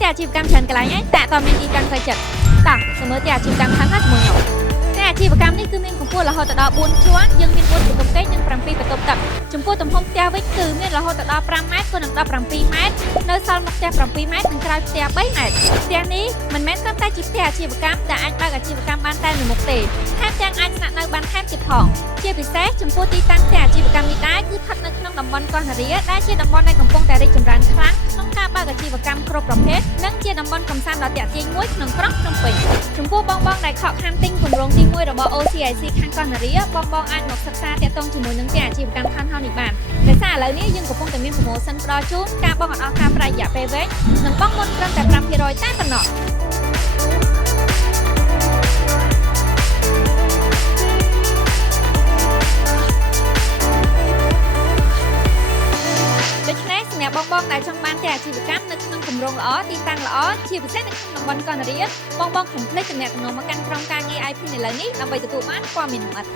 តែអាជីវកម្មច្រើនកន្លែងឯងតាក់តមានទីតាំងផ្លូវចិត្តតោះទៅមើលតែអាជីវកម្មខាងណាជាមួយខ្ញុំតែអាជីវកម្មនេះគឺមានកម្ពស់រហូតដល់4ជាន់យើងមាន4បន្ទប់ទេនិង7បន្ទប់ទឹកចំពោះទំហំផ្ទះវិញគឺមានរហូតដល់5ម៉ែត្រគុណនឹង17ម៉ែត្រនៅសល់មុខផ្ទះ7ម៉ែត្រនិងក្រោយផ្ទះ3ម៉ែត្រផ្ទះនេះមិនមែនគ្រាន់តែជាផ្ទះអាជីវកម្មដែលអាចបើកអាជីវកម្មបានតែមួយមុខទេថែមទាំងអាចស្នាក់នៅបានថែមទៀតផងជាពិសេសចំពោះទីតាំងផ្ទះអាជីវកម្មនេះដែរគឺស្ថិតនៅក្នុងតំបន់កោះនរាដែលជាតំបន់ដែលកំពុងតែរីកចម្រើនខ្លាំងក្នុងការបើកអាជីវកម្មគ្រប់ប្រភេទនិងជាតំបន់កំសាន្តដ៏ទាក់ទាញមួយក្នុងក្រុងភ្នំពេញចំពោះបងដែលខកខានទិញគម្រោងទី1របស់ OCIC ខាងកោះនរាបងអាចមកសិក្សាទាក់ទងជាមួយនឹងអាជីវកម្ម Townhouse នេះបានដោយសារឥឡូវនេះយើងកំពុងតែមាន promotion ផ្ដល់ជូនការបង់អត់អស់ការប្រាក់រយៈពេលវែងនិងបង់មុនត្រឹមតែ 5% តែប៉ុណ្ណោះដូច្នេះសម្រាប់បងដែលចង់បានតែអាជីវកម្មនៅក្នុងគម្រោងល្អទីតាំងល្អជាពិសេសនៅក្នុងតំបន់កោះនរាបងកុំភ្លេចទំនាក់ទំនងមកកាន់ក្រុមការងារ IP នៅលើនេះដើម្បីទទួលបានព័ត៌មានលម្អិត